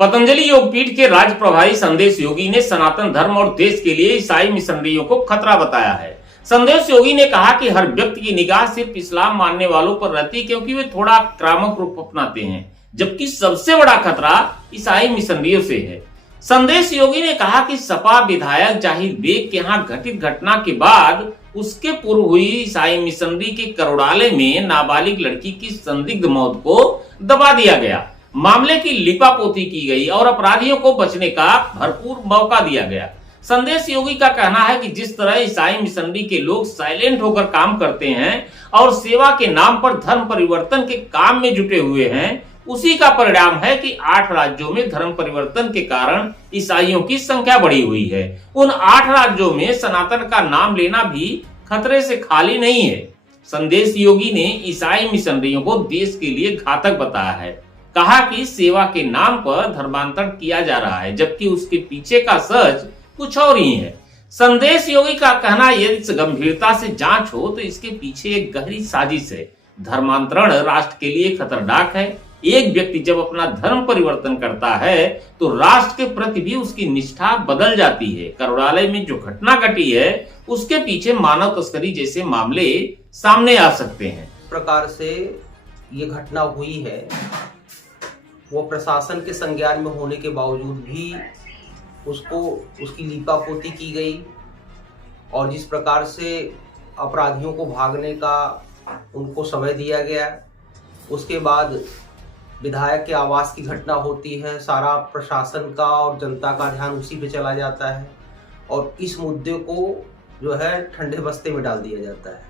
पतंजलि योगपीठ के राज्य प्रभारी संदेश योगी ने सनातन धर्म और देश के लिए ईसाई मिशनरियों को खतरा बताया है। संदेश योगी ने कहा कि हर व्यक्ति की निगाह सिर्फ इस्लाम मानने वालों पर रहती है, क्योंकि वे थोड़ा आक्रामक रूप अपनाते हैं, जबकि सबसे बड़ा खतरा ईसाई मिशनरियों से है। संदेश योगी ने कहा कि सपा विधायक जाहिर बेग के यहाँ घटित घटना के बाद उसके पूर्व हुई ईसाई मिशनरी के करोड़ाले में नाबालिग लड़की की संदिग्ध मौत को दबा दिया गया। मामले की लिपापोती की गई और अपराधियों को बचने का भरपूर मौका दिया गया। संदेश योगी का कहना है कि जिस तरह ईसाई मिशनरी के लोग साइलेंट होकर काम करते हैं और सेवा के नाम पर धर्म परिवर्तन के काम में जुटे हुए हैं, उसी का परिणाम है कि 8 राज्यों में धर्म परिवर्तन के कारण ईसाइयों की संख्या बढ़ी हुई है। उन 8 राज्यों में सनातन का नाम लेना भी खतरे से खाली नहीं है। संदेश योगी ने ईसाई मिशनरियों को देश के लिए घातक बताया है। कहा कि सेवा के नाम पर धर्मांतरण किया जा रहा है, जबकि उसके पीछे का सच कुछ और ही है। संदेश योगी का कहना, यदि गंभीरता से जांच हो तो इसके पीछे एक गहरी साजिश है। धर्मांतरण राष्ट्र के लिए खतरनाक है। एक व्यक्ति जब अपना धर्म परिवर्तन करता है तो राष्ट्र के प्रति भी उसकी निष्ठा बदल जाती है। करुणालय में जो घटना घटी है उसके पीछे मानव तस्करी जैसे मामले सामने आ सकते हैं। प्रकार से ये घटना हुई है, वो प्रशासन के संज्ञान में होने के बावजूद भी उसकी लीपापोती की गई और जिस प्रकार से अपराधियों को भागने का उनको समय दिया गया, उसके बाद विधायक के आवास की घटना होती है, सारा प्रशासन का और जनता का ध्यान उसी पे चला जाता है और इस मुद्दे को जो है ठंडे बस्ते में डाल दिया जाता है।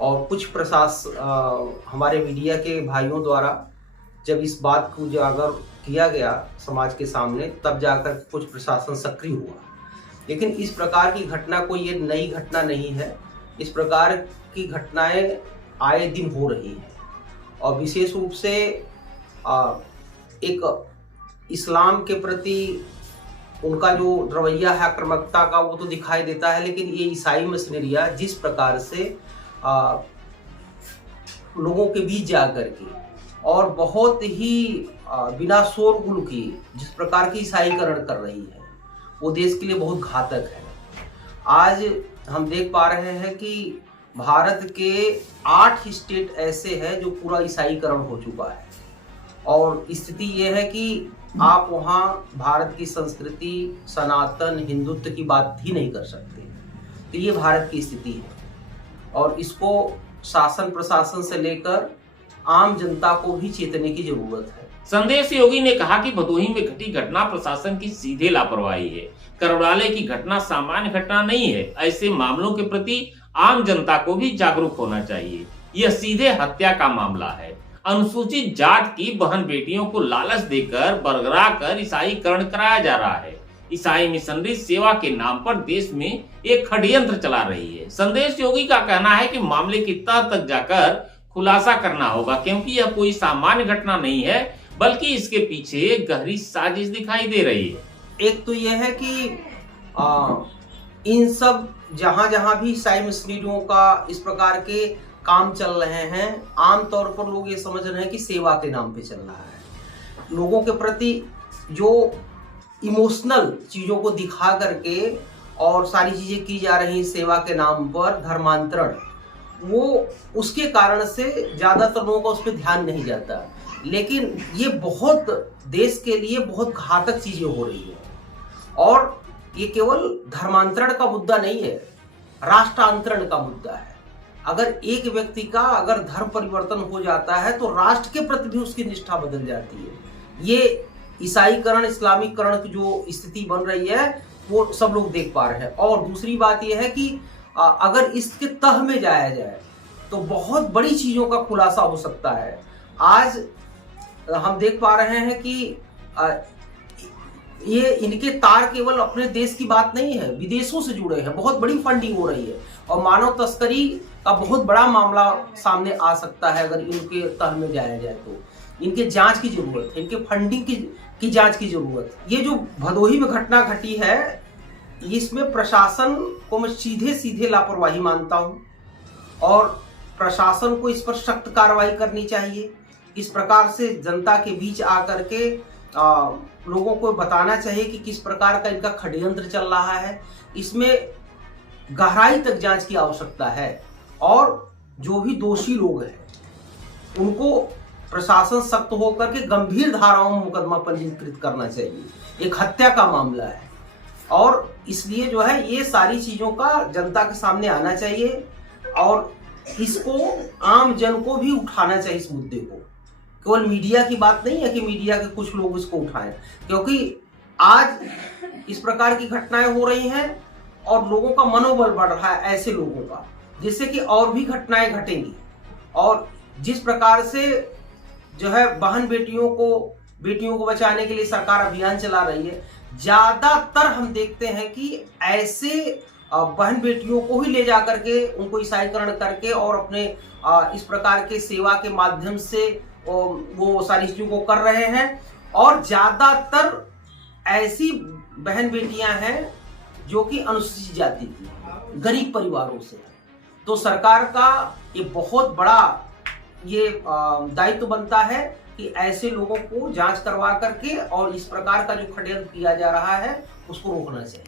और कुछ हमारे मीडिया के भाइयों द्वारा जब इस बात को उजागर किया गया समाज के सामने, तब जाकर कुछ प्रशासन सक्रिय हुआ। लेकिन इस प्रकार की घटना कोई ये नई घटना नहीं है। इस प्रकार की घटनाएं आए दिन हो रही हैं और विशेष रूप से एक इस्लाम के प्रति उनका जो रवैया है आक्रामकता का, वो तो दिखाई देता है। लेकिन ये ईसाई मिशनरियाँ जिस प्रकार से लोगों के बीच जाकर के और बहुत ही बिना शोरगुल की जिस प्रकार की ईसाईकरण कर रही है, वो देश के लिए बहुत घातक है। आज हम देख पा रहे हैं कि भारत के 8 स्टेट ऐसे हैं जो पूरा ईसाईकरण हो चुका है और स्थिति ये है कि आप वहाँ भारत की संस्कृति, सनातन हिंदुत्व की बात ही नहीं कर सकते। तो ये भारत की स्थिति है और इसको शासन प्रशासन से लेकर आम जनता को भी चेतने की जरूरत है। संदेश योगी ने कहा कि भदोही में घटी घटना प्रशासन की सीधे लापरवाही है। करुणालय की घटना सामान्य घटना नहीं है। ऐसे मामलों के प्रति आम जनता को भी जागरूक होना चाहिए। यह सीधे हत्या का मामला है। अनुसूचित जात की बहन बेटियों को लालच देकर बरगरा कर ईसाईकरण कराया जा रहा है। ईसाई मिशनरी सेवा के नाम पर देश में एक षड्यंत्र चला रही है। संदेश योगी का कहना है कि मामले की तह तक जाकर खुलासा करना होगा, क्योंकि यह कोई सामान्य घटना नहीं है, बल्कि इसके पीछे गहरी साजिश दिखाई दे रही है। एक तो यह है कि इन सब जहां भी ईसाई मिशनरियों का इस प्रकार के काम चल रहे हैं, आमतौर पर लोग ये समझ रहे हैं कि सेवा के नाम पे चल रहा है। लोगों के प्रति जो इमोशनल चीजों को दिखा करके और सारी चीजें की जा रही सेवा के नाम पर धर्मांतरण, वो उसके कारण से ज्यादातर लोगों का उस पर ध्यान नहीं जाता। लेकिन ये बहुत देश के लिए बहुत घातक चीजें हो रही है और ये केवल धर्मांतरण का मुद्दा नहीं है, राष्ट्रांतरण का मुद्दा है। अगर एक व्यक्ति का अगर धर्म परिवर्तन हो जाता है तो राष्ट्र के प्रति भी उसकी निष्ठा बदल जाती है। ये ईसाईकरण, इस्लामीकरण की जो स्थिति बन रही है वो सब लोग देख पा रहे हैं। और दूसरी बात यह है कि अगर इसके तह में जाया जाए तो बहुत बड़ी चीजों का खुलासा हो सकता है। आज हम देख पा रहे हैं कि ये इनके तार केवल अपने देश की बात नहीं है, विदेशों से जुड़े हैं, बहुत बड़ी फंडिंग हो रही है और मानव तस्करी का बहुत बड़ा मामला सामने आ सकता है। अगर इनके तह में जाया जाए तो इनके जांच की जरूरत है, इनके फंडिंग की जांच की जरूरत है। ये जो भदोही में घटना घटी है, इसमें प्रशासन को मैं सीधे लापरवाही मानता हूँ और प्रशासन को इस पर सख्त कार्रवाई करनी चाहिए। इस प्रकार से जनता के बीच आकर के लोगों को बताना चाहिए कि किस प्रकार का इनका षड्यंत्र चल रहा है। इसमें गहराई तक जांच की आवश्यकता है और जो भी दोषी लोग हैं उनको प्रशासन सख्त होकर के गंभीर धाराओं में मुकदमा पंजीकृत करना चाहिए। एक हत्या का मामला है और इसलिए जो है ये सारी चीजों का जनता के सामने आना चाहिए और इसको आम जन को भी उठाना चाहिए। इस मुद्दे को केवल मीडिया की बात नहीं है कि मीडिया के कुछ लोग इसको उठाएं, क्योंकि आज इस प्रकार की घटनाएं हो रही हैं और लोगों का मनोबल बढ़ रहा है ऐसे लोगों का, जिससे कि और भी घटनाएं घटेंगी। और जिस प्रकार से जो है बहन बेटियों को बचाने के लिए सरकार अभियान चला रही है, ज्यादातर हम देखते हैं कि ऐसे बहन बेटियों को ही ले जाकर के उनको ईसाईकरण करके और अपने इस प्रकार के सेवा के माध्यम से वो सारी चीजों को कर रहे हैं। और ज्यादातर ऐसी बहन बेटियां हैं जो कि अनुसूचित जाति की, गरीब परिवारों से। तो सरकार का ये बहुत बड़ा ये दायित्व बनता है कि ऐसे लोगों को जांच करवा करके और इस प्रकार का जो षड्यंत्र किया जा रहा है उसको रोकना चाहिए।